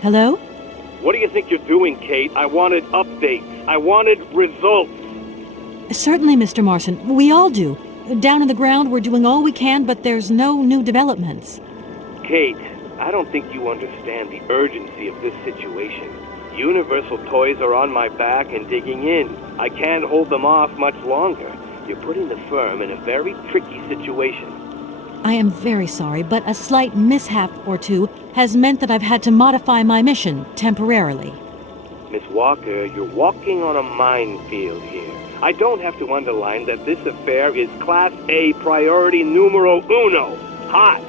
Hello? What do you think you're doing, Kate? I wanted updates. I wanted results. Certainly, Mr. Marson. We all do. Down on the ground, we're doing all we can, but there's no new developments. Kate, I don't think you understand the urgency of this situation. Universal Toys are on my back and digging in. I can't hold them off much longer. You're putting the firm in a very tricky situation. I am very sorry, but a slight mishap or two has meant that I've had to modify my mission temporarily. Miss Walker, you're walking on a minefield here. I don't have to underline that this affair is Class A priority numero uno. Hot!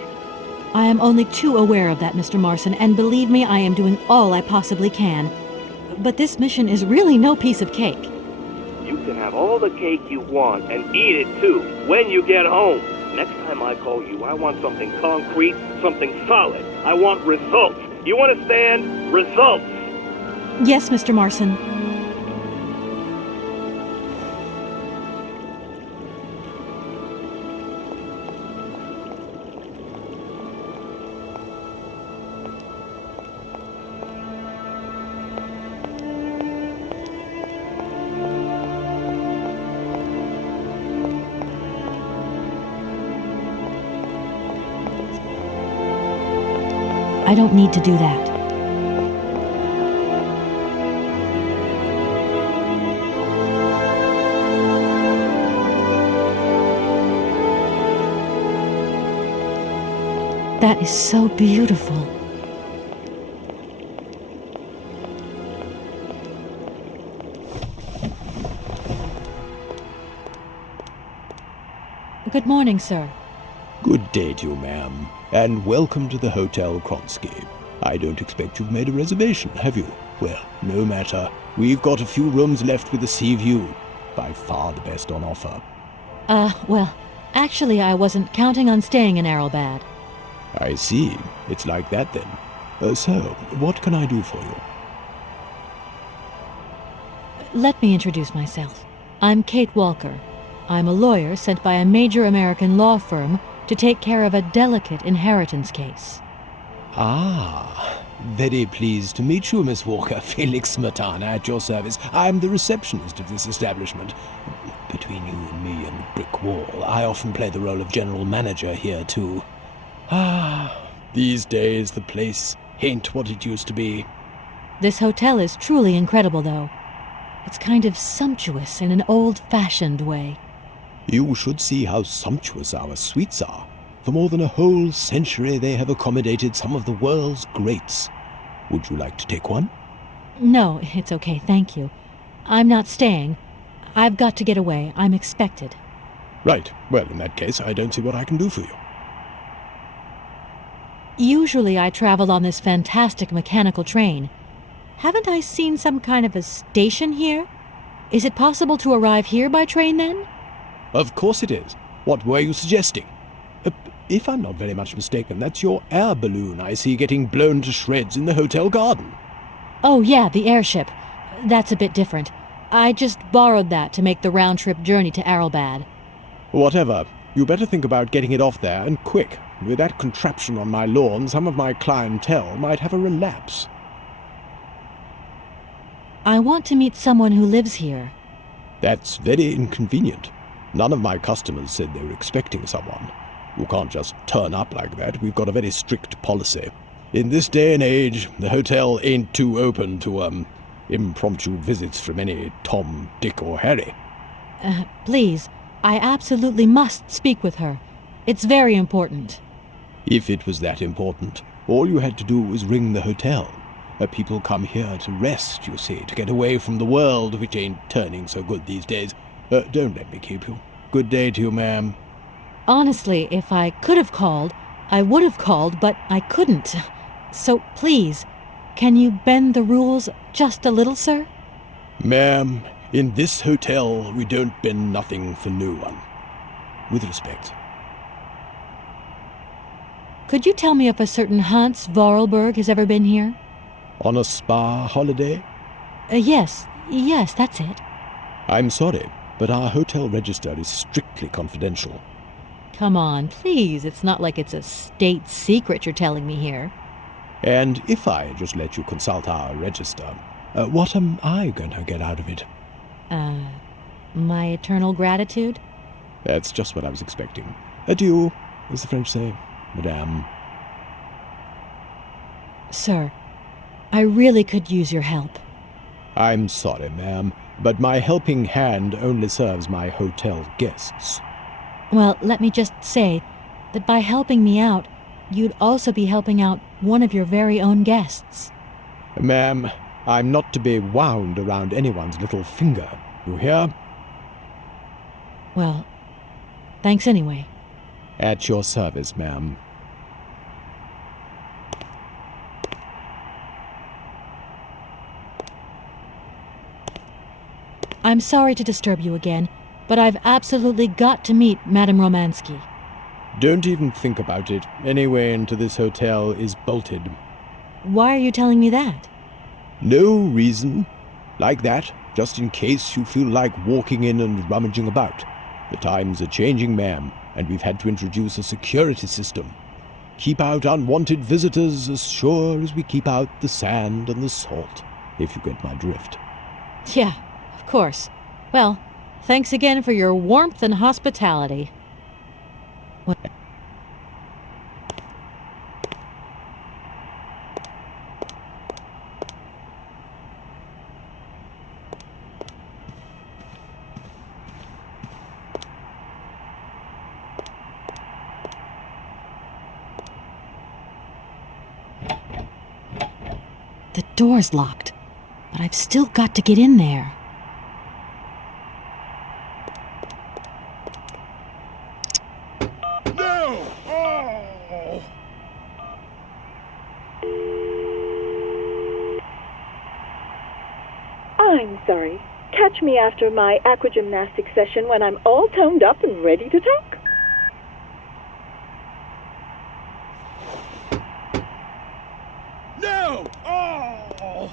I am only too aware of that, Mr. Marson, and believe me, I am doing all I possibly can. But this mission is really no piece of cake. You can have all the cake you want and eat it too when you get home. Next time I call you, I want something concrete, something solid. I want results. You understand? Results! Yes, Mr. Marson. I don't need to do that. That is so beautiful. Good morning, sir. Good day to you, ma'am, and welcome to the Hotel Kronsky. I don't expect you've made a reservation, have you? Well, no matter. We've got a few rooms left with a sea view. By far the best on offer. Well, actually I wasn't counting on staying in Aralbad. I see. It's like that then. So, what can I do for you? Let me introduce myself. I'm Kate Walker. I'm a lawyer sent by a major American law firm to take care of a delicate inheritance case. Ah, very pleased to meet you, Miss Walker. Felix Smetana at your service. I'm the receptionist of this establishment. Between you and me and the brick wall, I often play the role of general manager here, too. Ah, these days the place ain't what it used to be. This hotel is truly incredible, though. It's kind of sumptuous in an old-fashioned way. You should see how sumptuous our suites are. For more than a whole century, they have accommodated some of the world's greats. Would you like to take one? No, it's okay, thank you. I'm not staying. I've got to get away. I'm expected. Right. Well, in that case, I don't see what I can do for you. Usually I travel on this fantastic mechanical train. Haven't I seen some kind of a station here? Is it possible to arrive here by train, then? Of course it is. What were you suggesting? If I'm not very much mistaken, that's your air balloon I see getting blown to shreds in the hotel garden. Oh, yeah, the airship. That's a bit different. I just borrowed that to make the round-trip journey to Aralbad. Whatever. You better think about getting it off there, and quick. With that contraption on my lawn, some of my clientele might have a relapse. I want to meet someone who lives here. That's very inconvenient. None of my customers said they were expecting someone. You can't just turn up like that. We've got a very strict policy. In this day and age, the hotel ain't too open to, impromptu visits from any Tom, Dick, or Harry. Please, I absolutely must speak with her. It's very important. If it was that important, all you had to do was ring the hotel. People come here to rest, you see, to get away from the world, which ain't turning so good these days. Don't let me keep you. Good day to you, ma'am. Honestly, if I could have called, I would have called, but I couldn't. So please, can you bend the rules just a little, sir? Ma'am, in this hotel, we don't bend nothing for no one. With respect. Could you tell me if a certain Hans Vorarlberg has ever been here? On a spa holiday? Yes, that's it. I'm sorry, but our hotel register is strictly confidential. Come on, please. It's not like it's a state secret you're telling me here. And if I just let you consult our register, what am I going to get out of it? My eternal gratitude? That's just what I was expecting. Adieu, as the French say, madame. Sir, I really could use your help. I'm sorry, ma'am, but my helping hand only serves my hotel guests. Well, let me just say that by helping me out, you'd also be helping out one of your very own guests. Ma'am, I'm not to be wound around anyone's little finger. You hear? Well, thanks anyway. At your service, ma'am. I'm sorry to disturb you again, but I've absolutely got to meet Madame Romansky. Don't even think about it. Any way into this hotel is bolted. Why are you telling me that? No reason. Like that, just in case you feel like walking in and rummaging about. The times are changing, ma'am, and we've had to introduce a security system. Keep out unwanted visitors as sure as we keep out the sand and the salt, if you get my drift. Yeah, of course. Well, thanks again for your warmth and hospitality. What? The door's locked, but I've still got to get in there. No! Oh! I'm sorry. Catch me after my aquagymnastic session when I'm all toned up and ready to talk. No! Oh!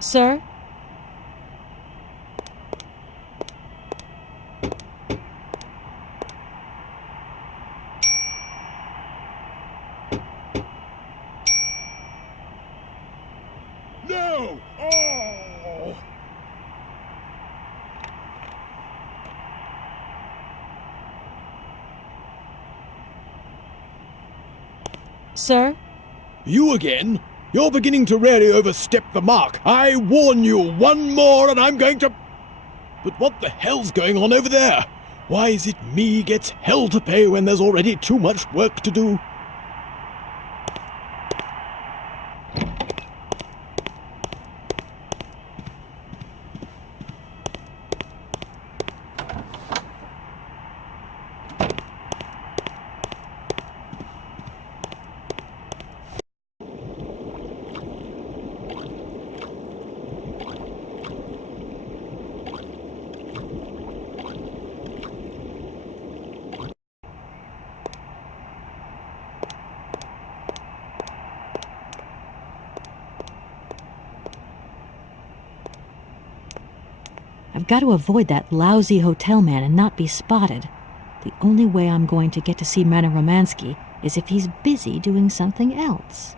Sir? No! Oh! Sir? You again? You're beginning to really overstep the mark. I warn you, one more and I'm going to... But what the hell's going on over there? Why is it me gets hell to pay when there's already too much work to do? I've got to avoid that lousy hotel man and not be spotted. The only way I'm going to get to see Madame Romansky is if he's busy doing something else.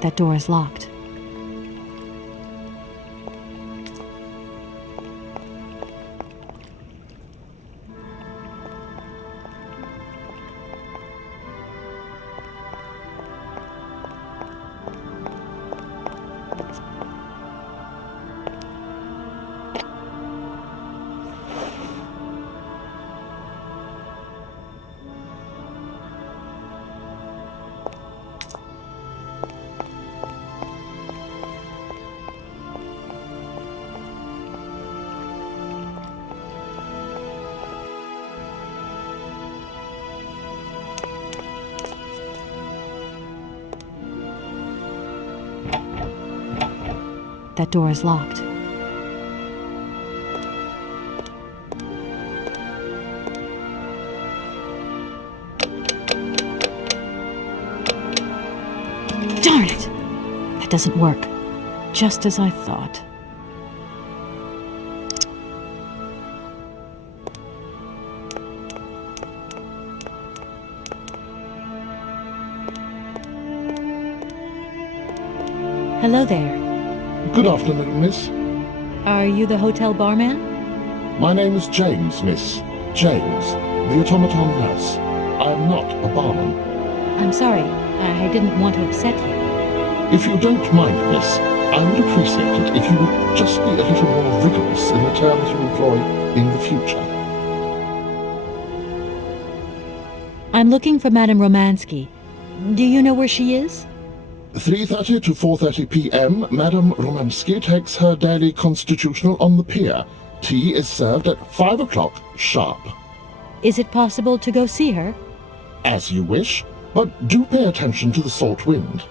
That door is locked. That door is locked. Darn it! That doesn't work. Just as I thought. Hello there. Good afternoon, miss. Are you the hotel barman? My name is James, miss. James, the automaton nurse. I am not a barman. I'm sorry. I didn't want to upset you. If you don't mind, miss, I would appreciate it if you would just be a little more rigorous in the terms you employ in the future. I'm looking for Madame Romansky. Do you know where she is? 3:30 to 4:30 p.m., Madame Romansky takes her daily constitutional on the pier. Tea is served at 5 o'clock sharp. Is it possible to go see her? As you wish, but do pay attention to the salt wind.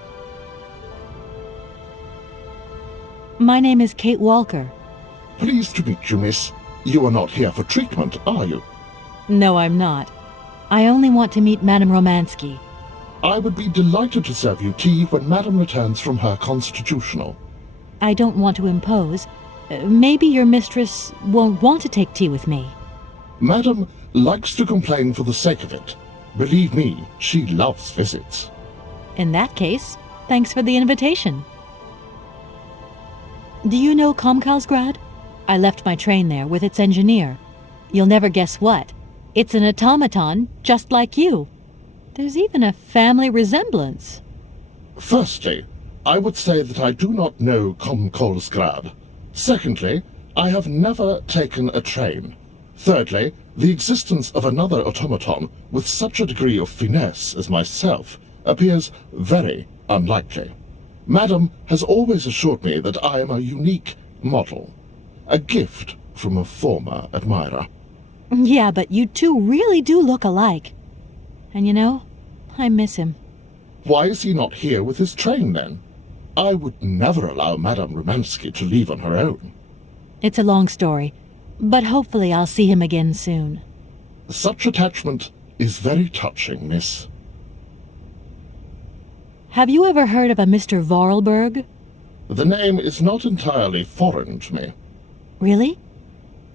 My name is Kate Walker. Pleased to meet you, miss. You are not here for treatment, are you? No, I'm not. I only want to meet Madame Romansky. I would be delighted to serve you tea when Madame returns from her constitutional. I don't want to impose. Maybe your mistress won't want to take tea with me. Madame likes to complain for the sake of it. Believe me, she loves visits. In that case, thanks for the invitation. Do you know Komkalsgrad? I left my train there with its engineer. You'll never guess what. It's an automaton just like you. There's even a family resemblance. Firstly, I would say that I do not know Komkolsgrad. Secondly, I have never taken a train. Thirdly, the existence of another automaton with such a degree of finesse as myself appears very unlikely. Madame has always assured me that I am a unique model, a gift from a former admirer. Yeah, but you two really do look alike. And you know, I miss him. Why is he not here with his train, then? I would never allow Madame Romansky to leave on her own. It's a long story, but hopefully I'll see him again soon. Such attachment is very touching, miss. Have you ever heard of a Mr. Vorarlberg? The name is not entirely foreign to me. Really?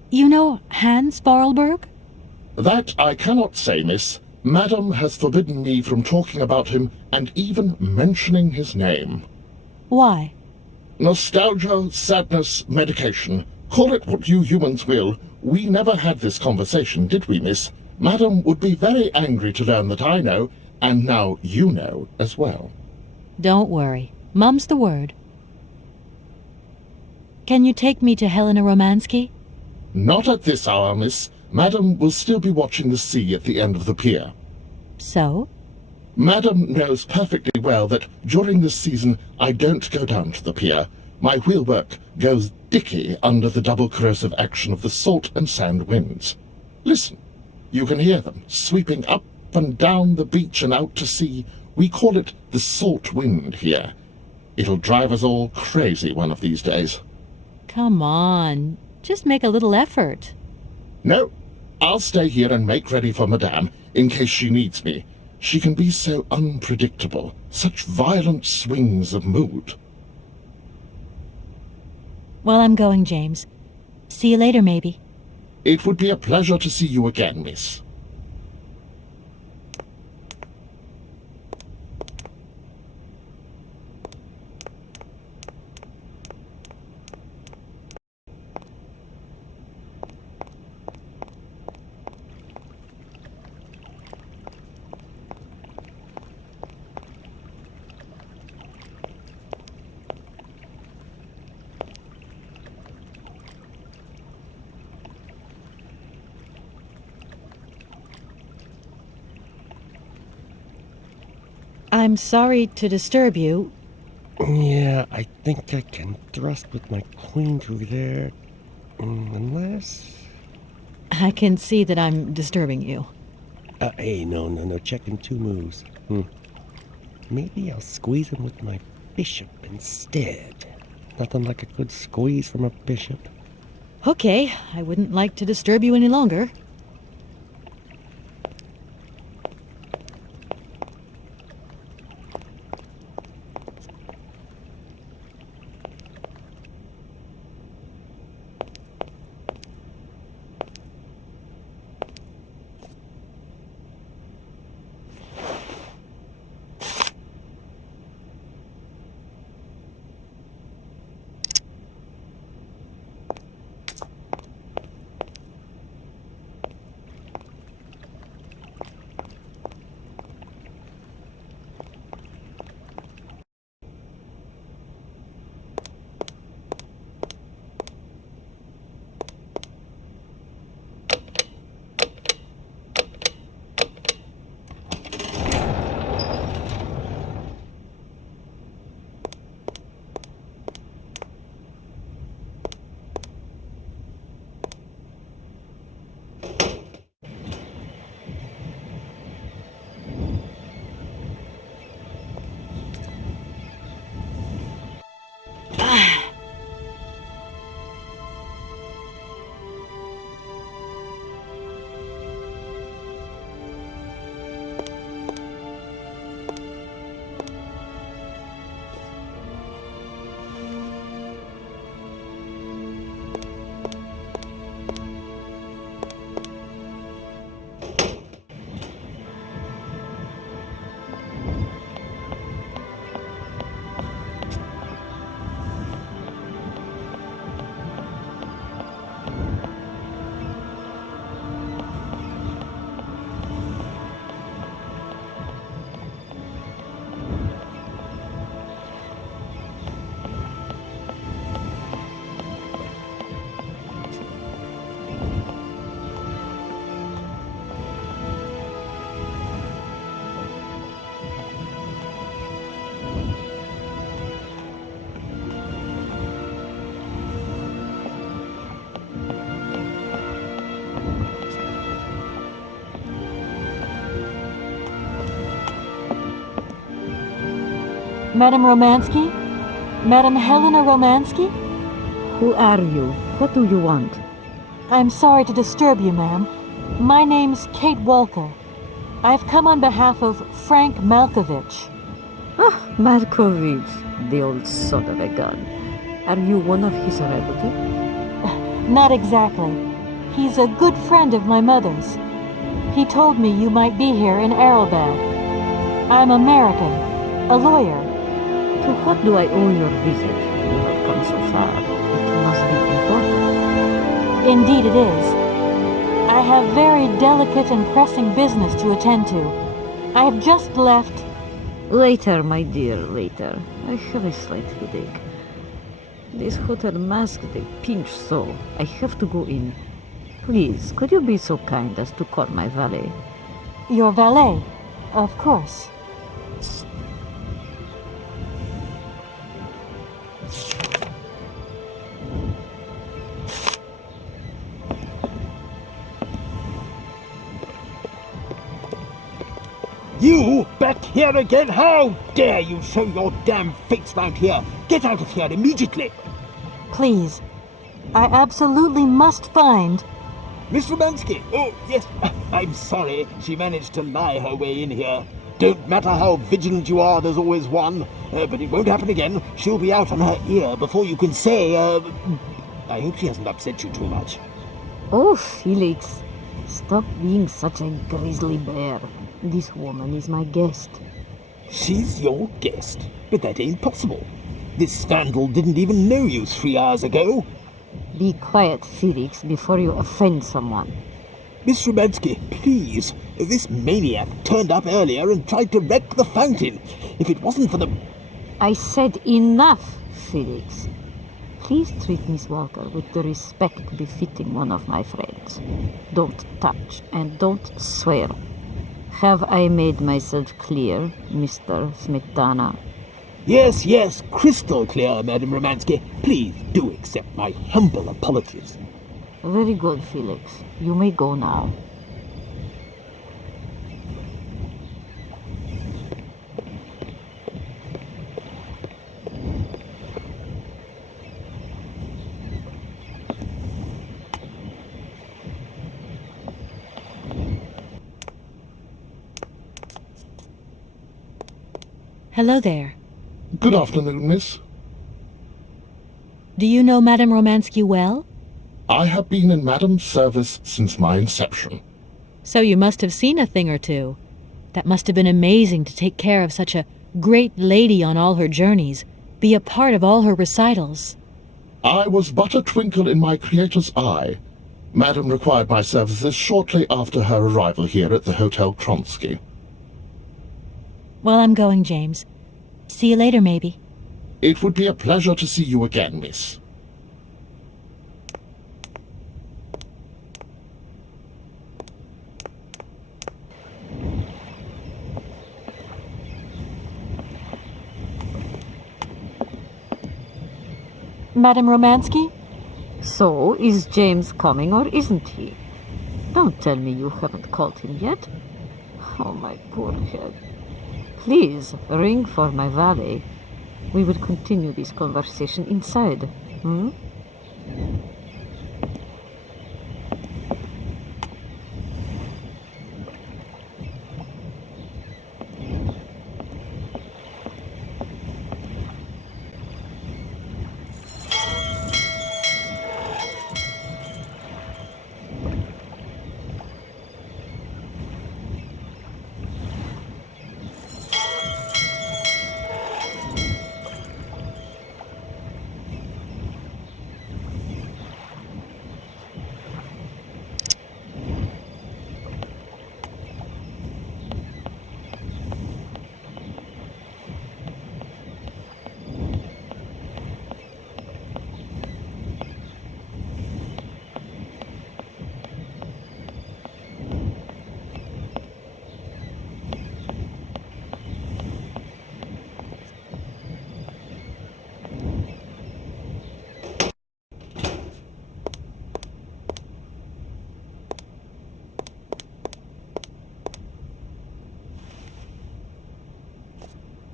You know Hans Vorarlberg? That I cannot say, miss. Madame has forbidden me from talking about him and even mentioning his name. Why? Nostalgia, sadness, medication. Call it what you humans will. We never had this conversation, did we, miss? Madame would be very angry to learn that I know, and now you know as well. Don't worry. Mum's the word. Can you take me to Helena Romansky? Not at this hour, miss. Madame will still be watching the sea at the end of the pier. So? Madame knows perfectly well that during this season I don't go down to the pier. My wheelwork goes dicky under the double corrosive action of the salt and sand winds. Listen, you can hear them sweeping up and down the beach and out to sea. We call it the salt wind here. It'll drive us all crazy one of these days. Come on. Just make a little effort. No, I'll stay here and make ready for Madame in case she needs me. She can be so unpredictable, such violent swings of mood. Well, I'm going, James. See you later, maybe. It would be a pleasure to see you again, miss. I'm sorry to disturb you. Yeah, I think I can thrust with my queen through there. Unless... I can see that I'm disturbing you. Hey, no, checking two moves. Maybe I'll squeeze him with my bishop instead. Nothing like a good squeeze from a bishop. Okay, I wouldn't like to disturb you any longer. Madam Romansky? Madam Helena Romansky? Who are you? What do you want? I'm sorry to disturb you, ma'am. My name's Kate Walker. I've come on behalf of Frank Malkovich. Ah, Markovich, the old son of a gun. Are you one of his relatives? Not exactly. He's a good friend of my mother's. He told me you might be here in Aralbad. I'm American, a lawyer. To what do I owe your visit? You have come so far. It must be important. Indeed it is. I have very delicate and pressing business to attend to. I have just left... Later, my dear, later. I have a slight headache. This hotel mask, they pinch so. I have to go in. Please, could you be so kind as to call my valet? Your valet? Of course. You back here again? How dare you show your damn face round here? Get out of here immediately! Please. I absolutely must find... Miss Romansky! Oh, yes, I'm sorry. She managed to lie her way in here. Don't matter how vigilant you are, there's always one. But it won't happen again. She'll be out on her ear before you can say, I hope she hasn't upset you too much. Oh, Felix. Stop being such a grizzly bear. This woman is my guest. She's your guest? But that ain't possible. This scandal didn't even know you 3 hours ago. Be quiet, Felix, before you offend someone. Miss Romansky, please. This maniac turned up earlier and tried to wreck the fountain. If it wasn't for the... I said enough, Felix. Please treat Miss Walker with the respect befitting one of my friends. Don't touch and don't swear. Have I made myself clear, Mr. Smetana? Yes, yes, crystal clear, Madam Romansky. Please do accept my humble apologies. Very good, Felix. You may go now. Hello there. Good afternoon, miss. Do you know Madame Romansky well? I have been in Madam's service since my inception. So you must have seen a thing or two. That must have been amazing to take care of such a great lady on all her journeys, be a part of all her recitals. I was but a twinkle in my Creator's eye. Madam required my services shortly after her arrival here at the Hotel Kronsky. Well, I'm going, James. See you later, maybe. It would be a pleasure to see you again, miss. Madame Romansky? So, is James coming or isn't he? Don't tell me you haven't called him yet. Oh, my poor head. Please, ring for my valet. We will continue this conversation inside, hmm?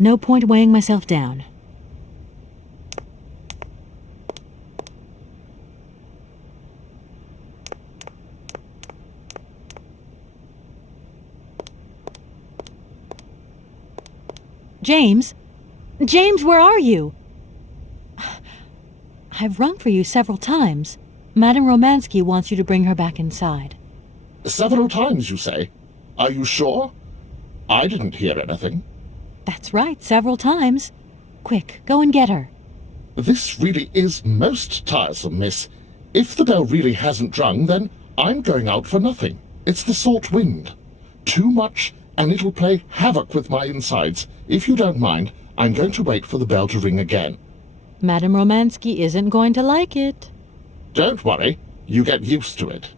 No point weighing myself down. James? James, where are you? I've rung for you several times. Madame Romansky wants you to bring her back inside. Several times, you say? Are you sure? I didn't hear anything. That's right, several times. Quick, go and get her. This really is most tiresome, miss. If the bell really hasn't rung, then I'm going out for nothing. It's the salt wind. Too much, and it'll play havoc with my insides. If you don't mind, I'm going to wait for the bell to ring again. Madame Romansky isn't going to like it. Don't worry. You get used to it.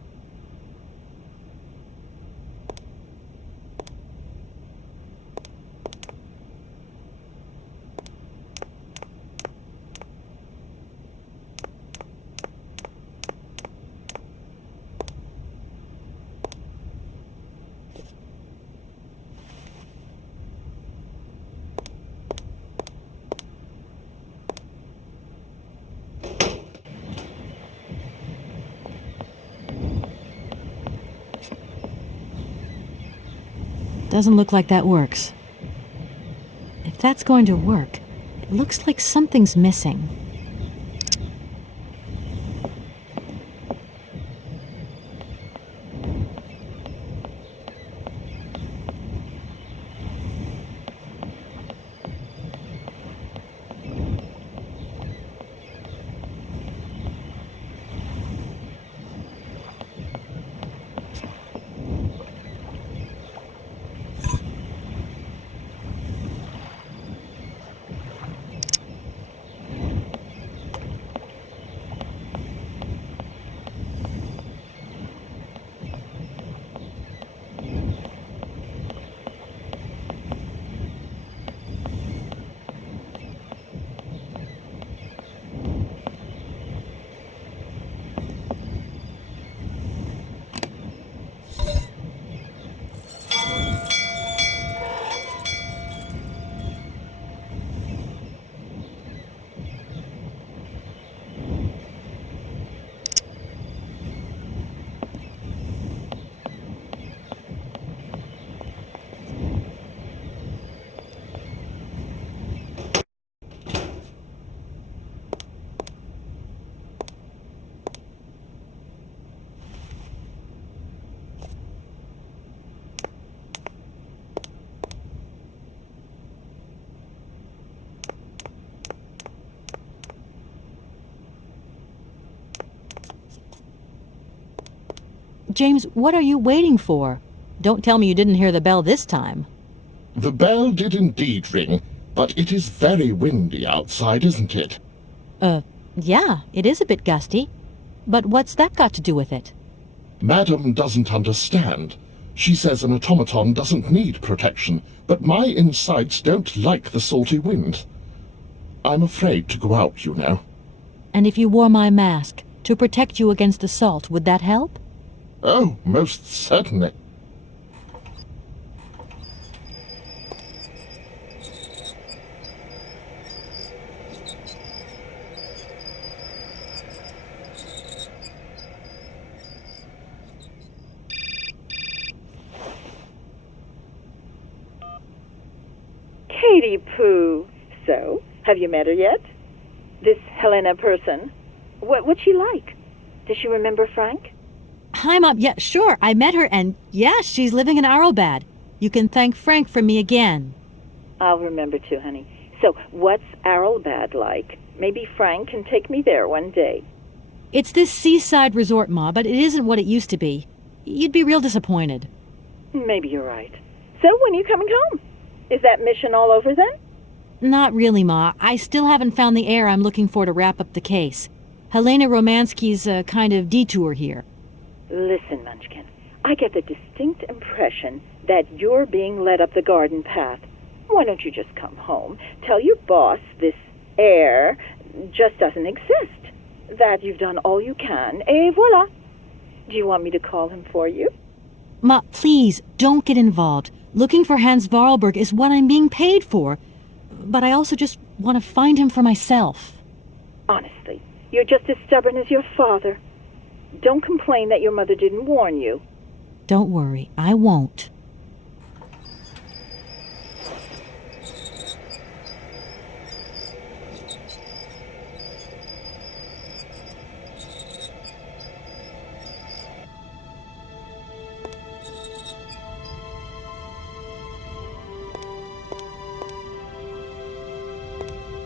Doesn't look like that works. If that's going to work, it looks like something's missing. James, what are you waiting for? Don't tell me you didn't hear the bell this time. The bell did indeed ring, but it is very windy outside, isn't it? Yeah, it is a bit gusty. But what's that got to do with it? Madam doesn't understand. She says an automaton doesn't need protection, but my insides don't like the salty wind. I'm afraid to go out, you know. And if you wore my mask to protect you against the salt, would that help? Oh, most certainly. Katie Pooh. So, have you met her yet? This Helena person? What's she like? Does she remember Frank? Hi, Mom. Yeah, sure. I met her, and yeah, she's living in Aralbad. You can thank Frank for me again. I'll remember too, honey. So, what's Aralbad like? Maybe Frank can take me there one day. It's this seaside resort, Ma, but it isn't what it used to be. You'd be real disappointed. Maybe you're right. So, when are you coming home? Is that mission all over then? Not really, Ma. I still haven't found the heir I'm looking for to wrap up the case. Helena Romansky's a kind of detour here. Listen, Munchkin, I get the distinct impression that you're being led up the garden path. Why don't you just come home, tell your boss this heir just doesn't exist, that you've done all you can, et voila. Do you want me to call him for you? Ma, please, don't get involved. Looking for Hans Varlberg is what I'm being paid for. But I also just want to find him for myself. Honestly, you're just as stubborn as your father. Don't complain that your mother didn't warn you. Don't worry, I won't.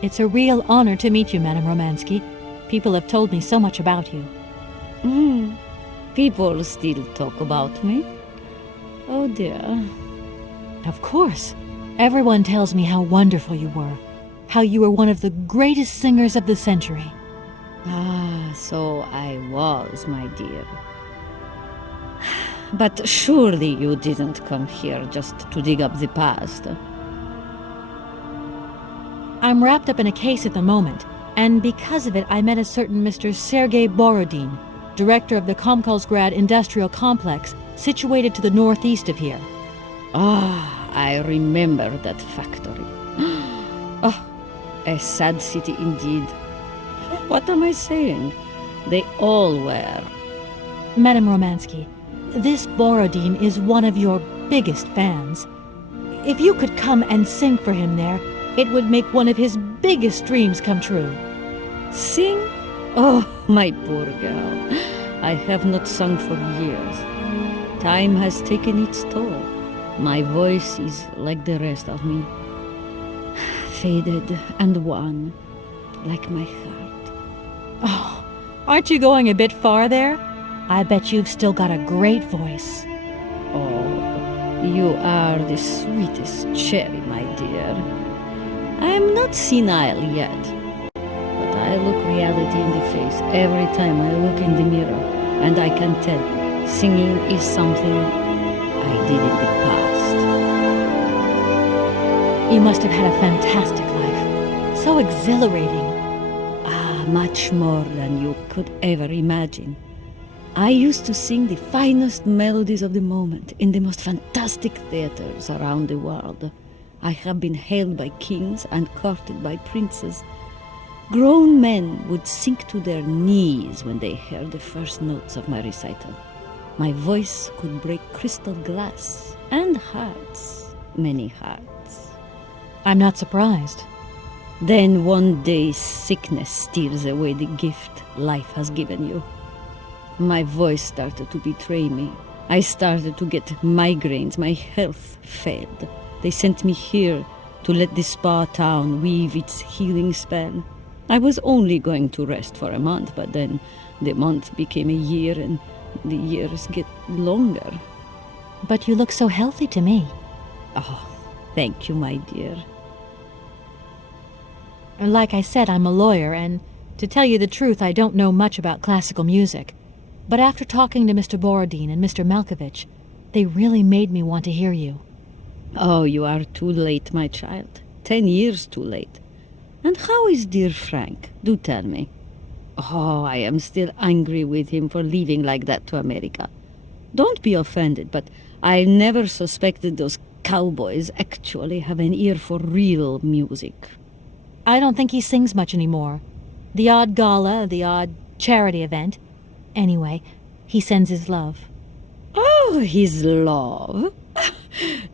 It's a real honor to meet you, Madame Romansky. People have told me so much about you. People still talk about me. Oh dear. Of course. Everyone tells me how wonderful you were. How you were one of the greatest singers of the century. Ah, so I was, my dear. But surely you didn't come here just to dig up the past. I'm wrapped up in a case at the moment, and because of it I met a certain Mr. Sergei Borodin, director of the Komkolsgrad Industrial Complex, situated to the northeast of here. Ah, I remember that factory. Oh, a sad city indeed. What am I saying? They all were. Madame Romansky, this Borodin is one of your biggest fans. If you could come and sing for him there, it would make one of his biggest dreams come true. Sing? Oh, my poor girl. I have not sung for years. Time has taken its toll. My voice is like the rest of me. Faded and wan, like my heart. Oh, aren't you going a bit far there? I bet you've still got a great voice. Oh, you are the sweetest cherry, my dear. I am not senile yet, but I look reality in the face every time I look in the mirror, and I can tell singing is something I did in the past. You must have had a fantastic life. So exhilarating. Ah, much more than you could ever imagine. I used to sing the finest melodies of the moment in the most fantastic theaters around the world. I have been hailed by kings and courted by princes. Grown men would sink to their knees when they heard the first notes of my recital. My voice could break crystal glass and hearts, many hearts. I'm not surprised. Then one day sickness steals away the gift life has given you. My voice started to betray me. I started to get migraines. My health failed. They sent me here to let the spa town weave its healing spell. I was only going to rest for a month, but then the month became a year, and the years get longer. But you look so healthy to me. Oh, thank you, my dear. Like I said, I'm a lawyer, and to tell you the truth, I don't know much about classical music. But after talking to Mr. Borodin and Mr. Malkovich, they really made me want to hear you. Oh, you are too late, my child. 10 years too late. And how is dear Frank? Do tell me. Oh, I am still angry with him for leaving like that to America. Don't be offended, but I never suspected those cowboys actually have an ear for real music. I don't think he sings much anymore. The odd gala, the odd charity event. Anyway, he sends his love. Oh, his love.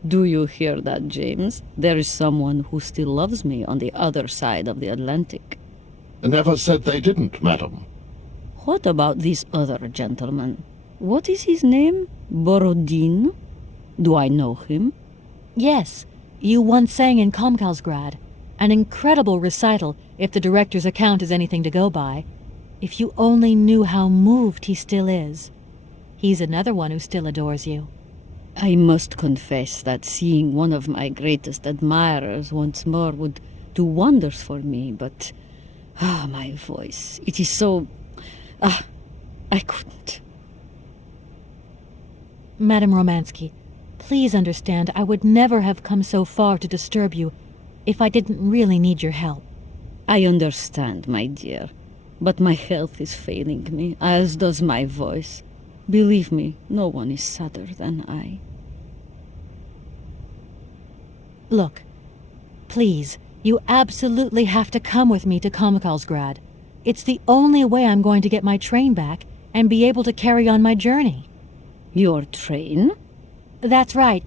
Do you hear that, James? There is someone who still loves me on the other side of the Atlantic. Never said they didn't, madam. What about this other gentleman? What is his name? Borodin? Do I know him? Yes, you once sang in Komkalsgrad. An incredible recital, if the director's account is anything to go by. If you only knew how moved he still is. He's another one who still adores you. I must confess that seeing one of my greatest admirers once more would do wonders for me, but... my voice. It is so... I couldn't. Madame Romansky, please understand I would never have come so far to disturb you if I didn't really need your help. I understand, my dear, but my health is failing me, as does my voice. Believe me, no one is sadder than I. Look, please, you absolutely have to come with me to Komkalsgrad. It's the only way I'm going to get my train back and be able to carry on my journey. Your train? That's right.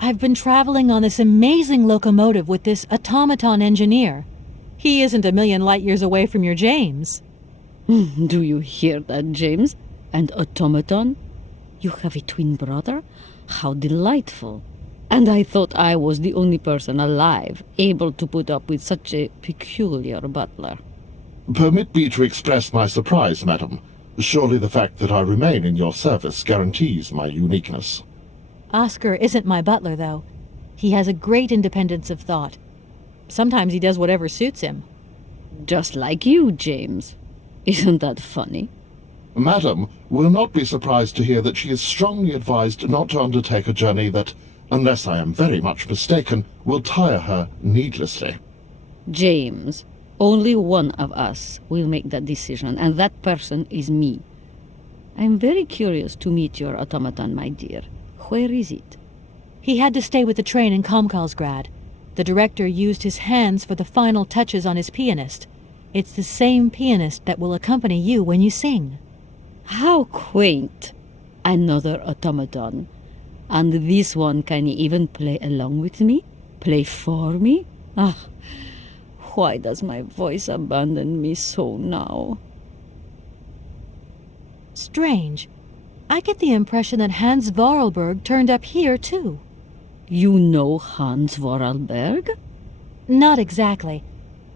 I've been traveling on this amazing locomotive with this automaton engineer. He isn't a million light years away from your James. Do you hear that, James? And automaton? You have a twin brother? How delightful. And I thought I was the only person alive able to put up with such a peculiar butler. Permit me to express my surprise, madam. Surely the fact that I remain in your service guarantees my uniqueness. Oscar isn't my butler, though. He has a great independence of thought. Sometimes he does whatever suits him. Just like you, James. Isn't that funny? Madam will not be surprised to hear that she is strongly advised not to undertake a journey that, unless I am very much mistaken, will tire her needlessly. James, only one of us will make that decision, and that person is me. I'm very curious to meet your automaton, my dear. Where is it? He had to stay with the train in Komkalsgrad. The director used his hands for the final touches on his pianist. It's the same pianist that will accompany you when you sing. How quaint! Another automaton. And this one can even play along with me? Play for me? Why does my voice abandon me so now? Strange. I get the impression that Hans Vorarlberg turned up here, too. You know Hans Vorarlberg? Not exactly.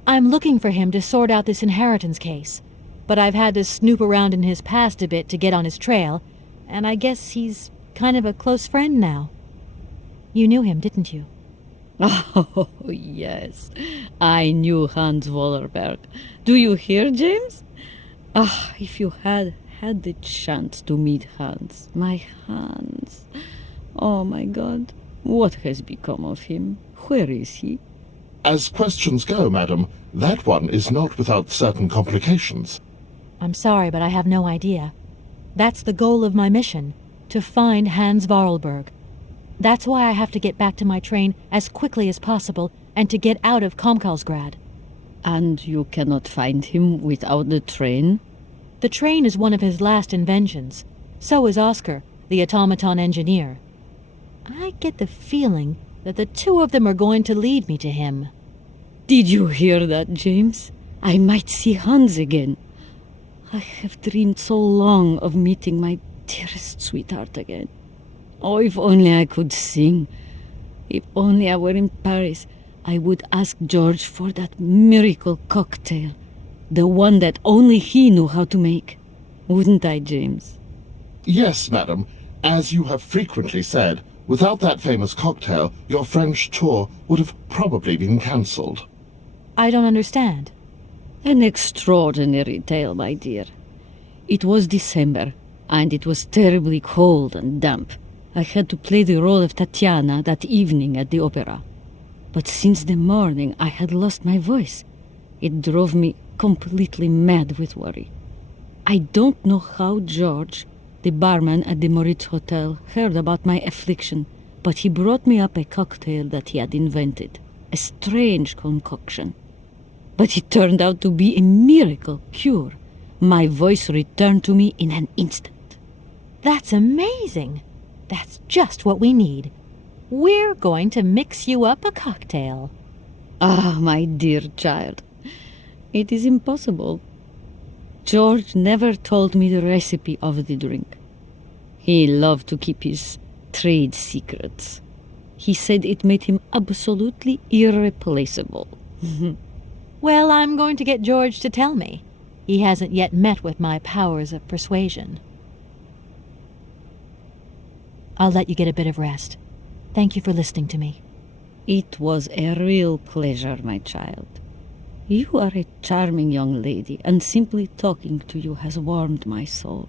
I'm looking for him to sort out this inheritance case. But I've had to snoop around in his past a bit to get on his trail, and I guess he's kind of a close friend now. You knew him, didn't you? Oh, yes. I knew Hans Vorarlberg. Do you hear, James? If you had the chance to meet Hans. My Hans. Oh, my God. What has become of him? Where is he? As questions go, madam, that one is not without certain complications. I'm sorry, but I have no idea. That's the goal of my mission, to find Hans Vorarlberg. That's why I have to get back to my train as quickly as possible and to get out of Komkalsgrad. And you cannot find him without the train? The train is one of his last inventions. So is Oscar, the automaton engineer. I get the feeling that the two of them are going to lead me to him. Did you hear that, James? I might see Hans again. I have dreamed so long of meeting my dearest sweetheart again. Oh, if only I could sing. If only I were in Paris, I would ask George for that miracle cocktail. The one that only he knew how to make. Wouldn't I, James? Yes, madam. As you have frequently said, without that famous cocktail, your French tour would have probably been cancelled. I don't understand. An extraordinary tale, my dear. It was December, and it was terribly cold and damp. I had to play the role of Tatiana that evening at the opera. But since the morning I had lost my voice. It drove me completely mad with worry. I don't know how George, the barman at the Moritz Hotel, heard about my affliction, but he brought me up a cocktail that he had invented. A strange concoction. But it turned out to be a miracle cure. My voice returned to me in an instant. That's amazing. That's just what we need. We're going to mix you up a cocktail. Ah, my dear child. It is impossible. George never told me the recipe of the drink. He loved to keep his trade secrets. He said it made him absolutely irreplaceable. Well, I'm going to get George to tell me. He hasn't yet met with my powers of persuasion. I'll let you get a bit of rest. Thank you for listening to me. It was a real pleasure, my child. You are a charming young lady, and simply talking to you has warmed my soul.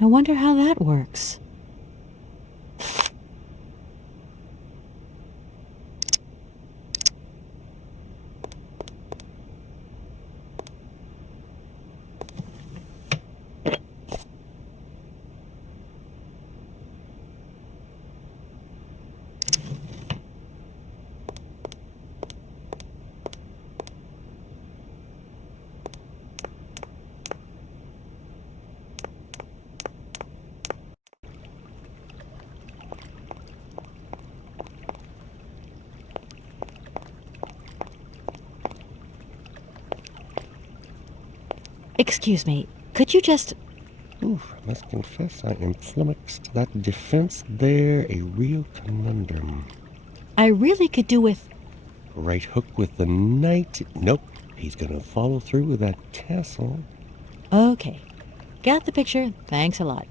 I wonder how that works. Excuse me, could you just... Oof, I must confess I am flummoxed. That defense there, a real conundrum. I really could do with... Right hook with the knight. Nope, he's gonna follow through with that castle. Okay. Got the picture. Thanks a lot.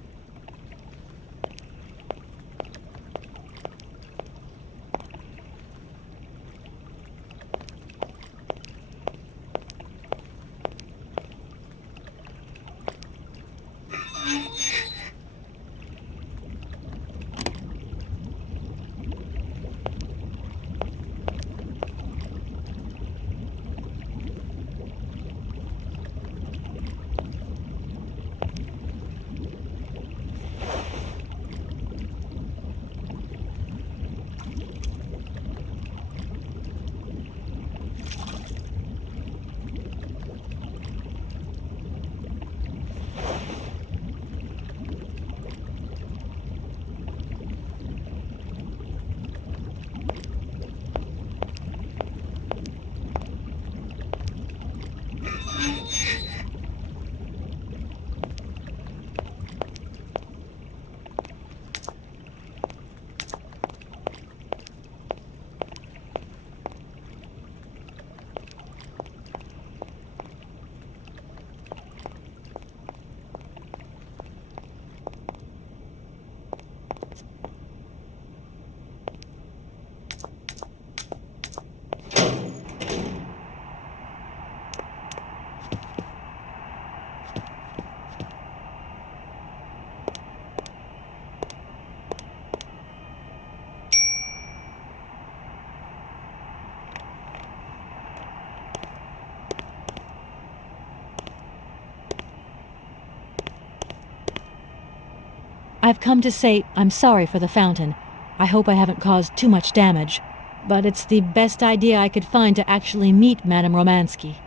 I've come to say I'm sorry for the fountain. I hope I haven't caused too much damage. But it's the best idea I could find to actually meet Madame Romansky.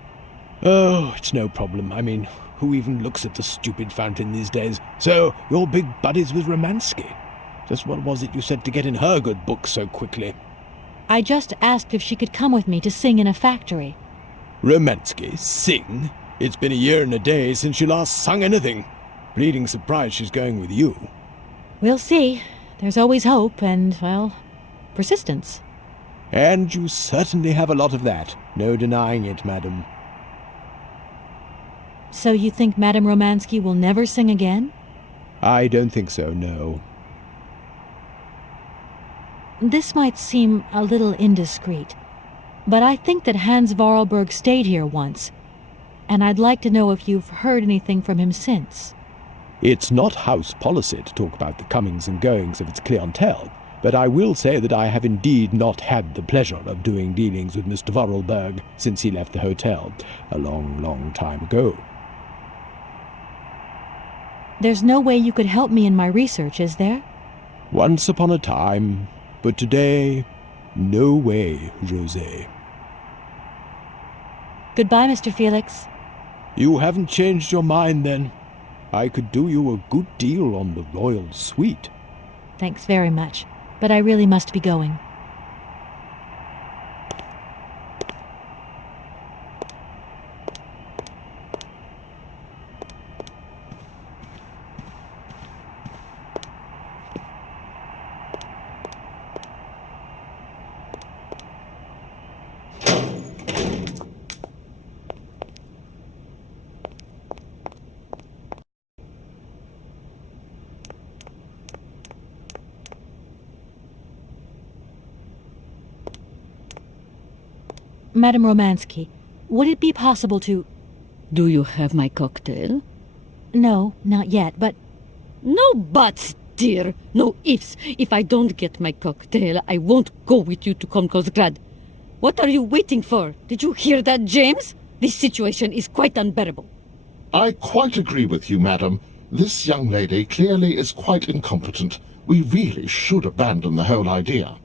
Oh, it's no problem. I mean, who even looks at the stupid fountain these days? So, you're big buddies with Romansky. Just what was it you said to get in her good book so quickly? I just asked if she could come with me to sing in a factory. Romansky? Sing? It's been a year and a day since she last sung anything. Bleeding surprised she's going with you. We'll see. There's always hope and, well, persistence. And you certainly have a lot of that. No denying it, madam. So you think Madame Romansky will never sing again? I don't think so, no. This might seem a little indiscreet, but I think that Hans Vorarlberg stayed here once, and I'd like to know if you've heard anything from him since. It's not house policy to talk about the comings and goings of its clientele, but I will say that I have indeed not had the pleasure of doing dealings with Mr. Vorarlberg since he left the hotel, a long, long time ago. There's no way you could help me in my research, is there? Once upon a time, but today, no way, José. Goodbye, Mr. Felix. You haven't changed your mind, then? I could do you a good deal on the royal suite. Thanks very much, but I really must be going. Madame Romansky, would it be possible to... Do you have my cocktail? No, not yet, but... No buts, dear. No ifs. If I don't get my cocktail, I won't go with you to Komkolsgrad. What are you waiting for? Did you hear that, James? This situation is quite unbearable. I quite agree with you, madam. This young lady clearly is quite incompetent. We really should abandon the whole idea.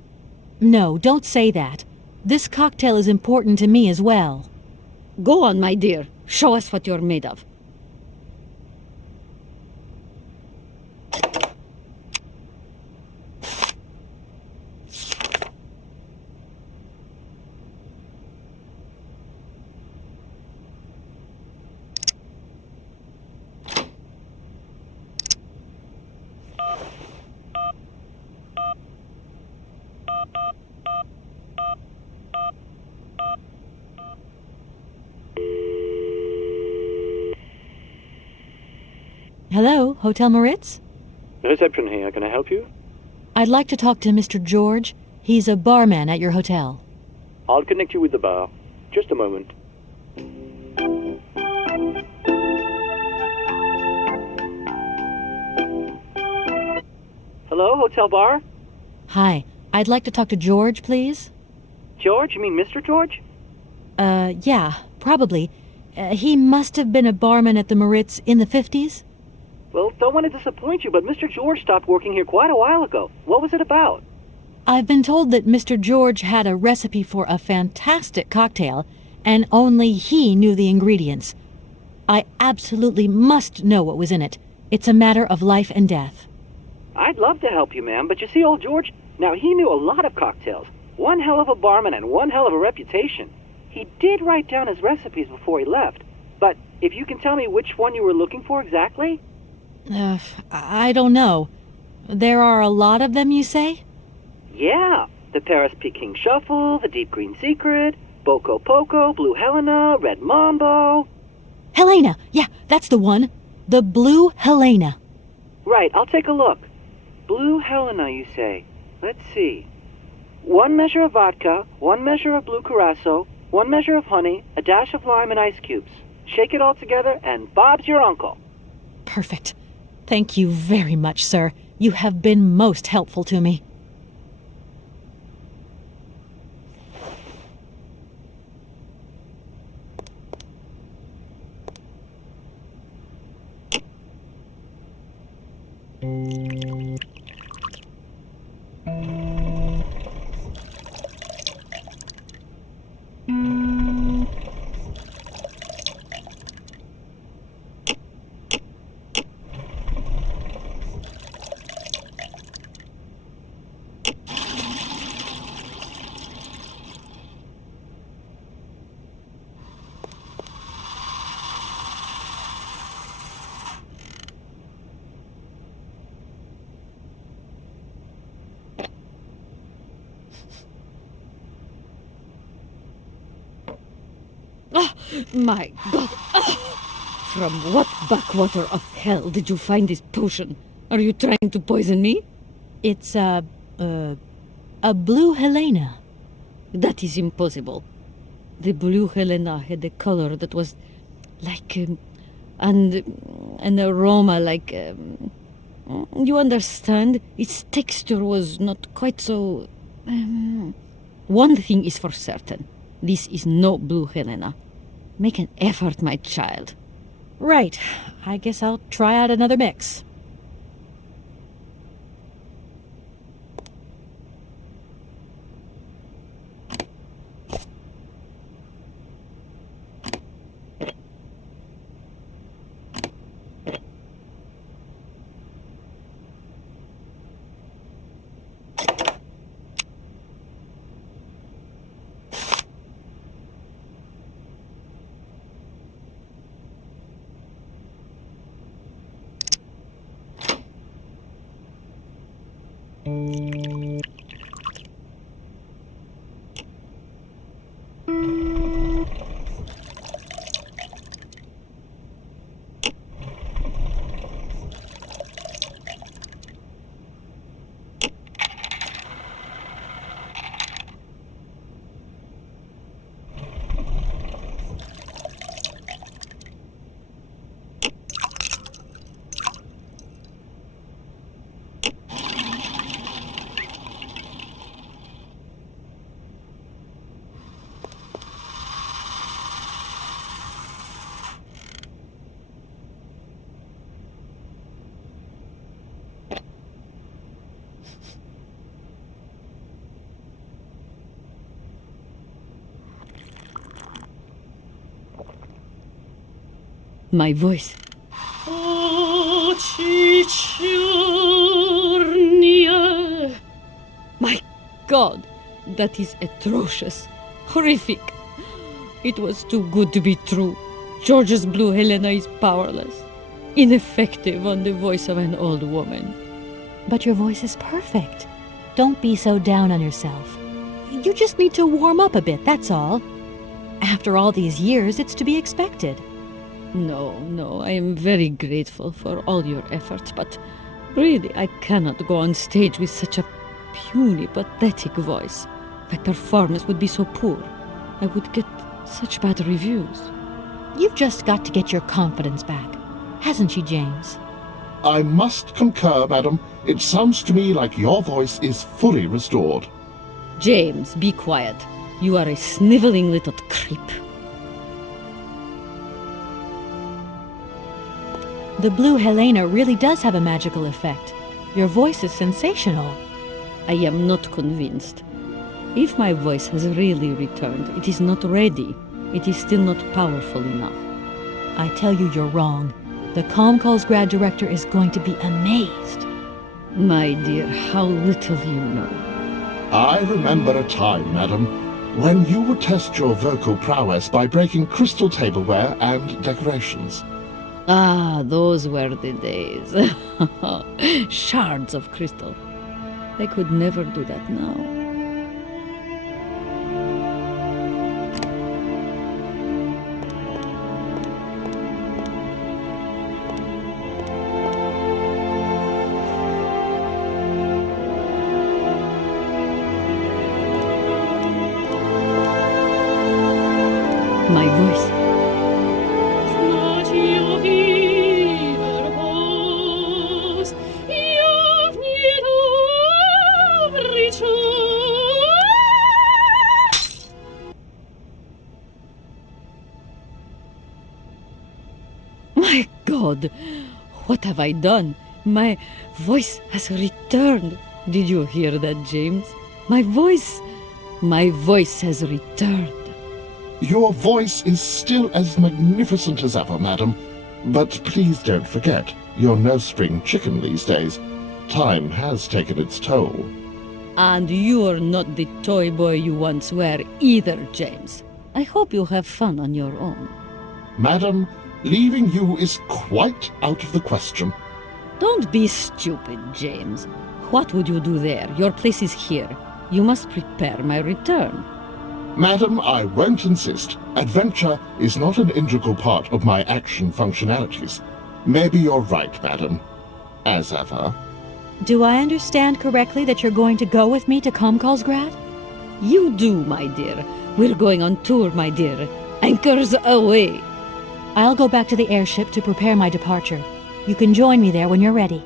No, don't say that. This cocktail is important to me as well. Go on, my dear. Show us what you're made of. Hello, Hotel Moritz? Reception here. Can I help you? I'd like to talk to Mr. George. He's a barman at your hotel. I'll connect you with the bar. Just a moment. Hello, Hotel Bar? Hi, I'd like to talk to George, please. George? You mean Mr. George? Yeah, probably. He must have been a barman at the Moritz in the 50s? Well, don't want to disappoint you, but Mr. George stopped working here quite a while ago. What was it about? I've been told that Mr. George had a recipe for a fantastic cocktail, and only he knew the ingredients. I absolutely must know what was in it. It's a matter of life and death. I'd love to help you, ma'am, but you see, old George, now he knew a lot of cocktails. One hell of a barman and one hell of a reputation. He did write down his recipes before he left, but if you can tell me which one you were looking for exactly? I don't know. There are a lot of them, you say? Yeah, the Paris Peking Shuffle, the Deep Green Secret, Boko Poco, Blue Helena, Red Mambo. Helena! Yeah, that's the one. The Blue Helena. Right, I'll take a look. Blue Helena, you say? Let's see. 1 measure of vodka, 1 measure of blue curacao, 1 measure of honey, a dash of lime and ice cubes. Shake it all together, and Bob's your uncle. Perfect. Thank you very much, sir. You have been most helpful to me. Oh, my God. Oh, From what backwater of hell did you find this potion? Are you trying to poison me? It's a blue Helena. That is impossible. The blue Helena had a color that was like, and an aroma like, you understand? Its texture was not quite so. One thing is for certain. This is no blue Helena. Make an effort, my child. Right. I guess I'll try out another mix. My voice. Oh, Chichurnia. My God, that is atrocious, horrific. It was too good to be true. George's blue Helena is powerless, ineffective on the voice of an old woman. But your voice is perfect. Don't be so down on yourself. You just need to warm up a bit, that's all. After all these years, it's to be expected. No, I am very grateful for all your efforts, but really, I cannot go on stage with such a puny, pathetic voice. My performance would be so poor. I would get such bad reviews. You've just got to get your confidence back. Hasn't she, James? I must concur, madam. It sounds to me like your voice is fully restored. James, be quiet. You are a sniveling little creep. The blue Helena really does have a magical effect. Your voice is sensational. I am not convinced. If my voice has really returned, it is not ready. It is still not powerful enough. I tell you, you're wrong. The Comcalls grad director is going to be amazed. My dear, how little you know. I remember a time, madam, when you would test your vocal prowess by breaking crystal tableware and decorations. Ah, those were the days. Shards of crystal. I could never do that now. My voice. My God, what have I done? My voice has returned. Did you hear that, James? My voice has returned. Your voice is still as magnificent as ever, madam. But please don't forget, you're no spring chicken these days. Time has taken its toll. And you're not the toy boy you once were either, James. I hope you have fun on your own. Madam, leaving you is quite out of the question. Don't be stupid, James. What would you do there? Your place is here. You must prepare my return. Madam, I won't insist. Adventure is not an integral part of my action functionalities. Maybe you're right, madam. As ever. Do I understand correctly that you're going to go with me to Comcalsgrad? You do, my dear. We're going on tour, my dear. Anchors away. I'll go back to the airship to prepare my departure. You can join me there when you're ready.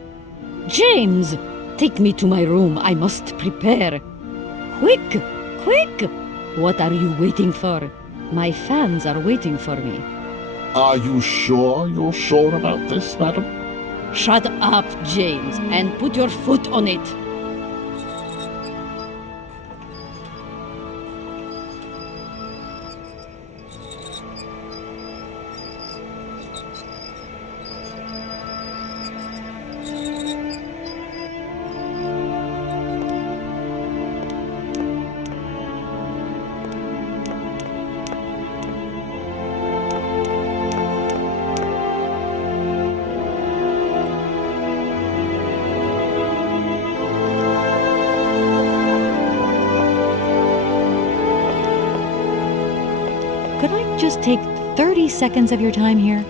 James! Take me to my room. I must prepare. Quick! Quick! What are you waiting for? My fans are waiting for me. Are you sure you're sure about this, madam? Shut up, James, and put your foot on it. Could I just take 30 seconds of your time here?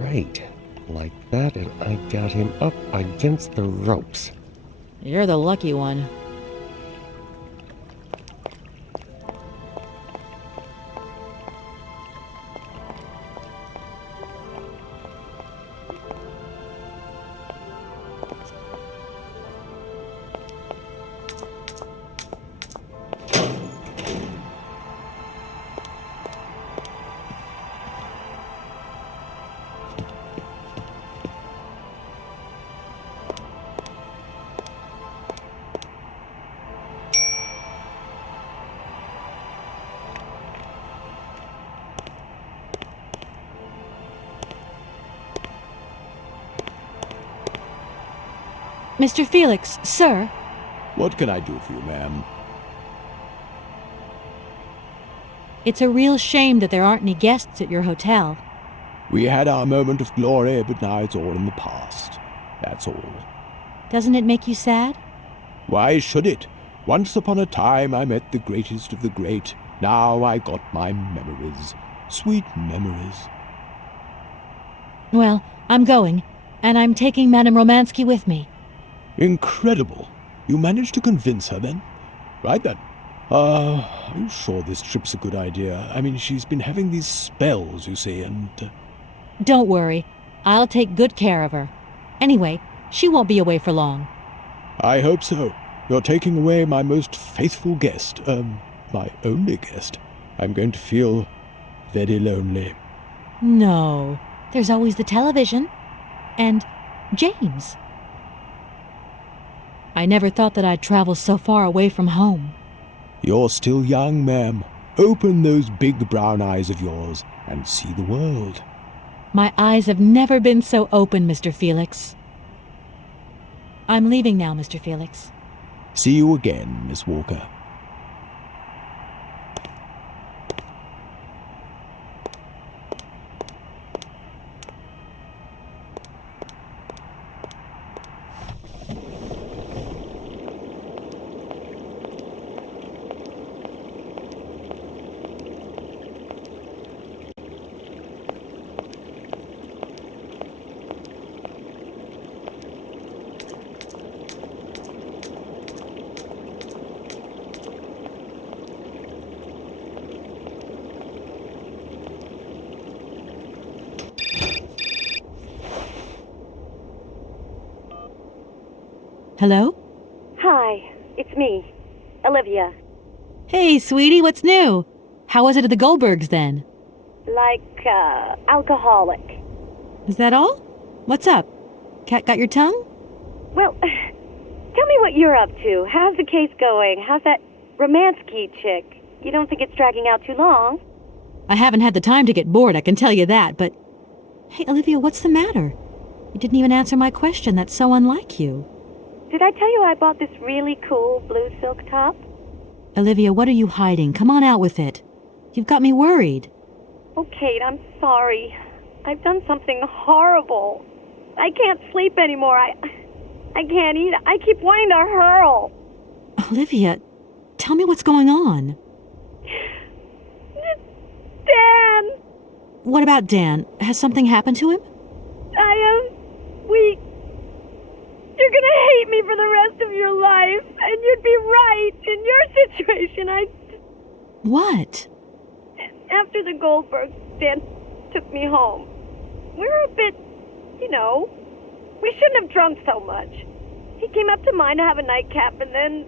Right. Like that, and I got him up against the ropes. You're the lucky one. Mr. Felix, sir. What can I do for you, ma'am? It's a real shame that there aren't any guests at your hotel. We had our moment of glory, but now it's all in the past. That's all. Doesn't it make you sad? Why should it? Once upon a time I met the greatest of the great. Now I got my memories. Sweet memories. Well, I'm going, and I'm taking Madame Romansky with me. Incredible. You managed to convince her, then? Right then. Are you sure this trip's a good idea? I mean, she's been having these spells, you see, and... Don't worry. I'll take good care of her. Anyway, she won't be away for long. I hope so. You're taking away my most faithful guest. My only guest. I'm going to feel very lonely. No. There's always the television. And James. I never thought that I'd travel so far away from home. You're still young, ma'am. Open those big brown eyes of yours and see the world. My eyes have never been so open, Mr. Felix. I'm leaving now, Mr. Felix. See you again, Miss Walker. Hello? Hi, it's me, Olivia. Hey, sweetie, what's new? How was it at the Goldbergs, then? Like, alcoholic. Is that all? What's up? Cat got your tongue? Well, tell me what you're up to. How's the case going? How's that Romansky chick? You don't think it's dragging out too long? I haven't had the time to get bored, I can tell you that, but... Hey, Olivia, what's the matter? You didn't even answer my question. That's so unlike you. Did I tell you I bought this really cool blue silk top? Olivia, what are you hiding? Come on out with it. You've got me worried. Oh, Kate, I'm sorry. I've done something horrible. I can't sleep anymore. I can't eat. I keep wanting to hurl. Olivia, tell me what's going on. Dan! What about Dan? Has something happened to him? You're gonna hate me for the rest of your life, and you'd be right. In your situation, What? After the Goldbergs, Dan took me home. We were a bit, we shouldn't have drunk so much. He came up to mine to have a nightcap, and then,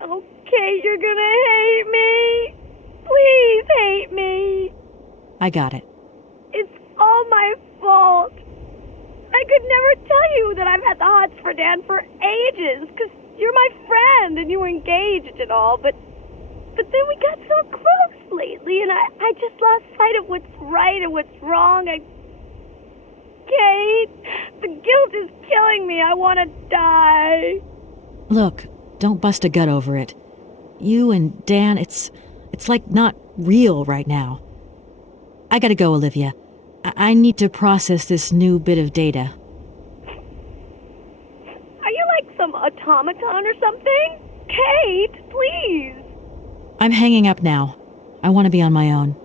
okay, you're gonna hate me. Please hate me. I got it. It's all my fault. I could never tell you that I've had the hots for Dan for ages, because you're my friend and you were engaged and all, but then we got so close lately, and I just lost sight of what's right and what's wrong. Kate, the guilt is killing me. I want to die. Look, don't bust a gut over it. You and Dan, it's like not real right now. I gotta go, Olivia. I need to process this new bit of data. Are you like some automaton or something? Kate, please. I'm hanging up now. I want to be on my own.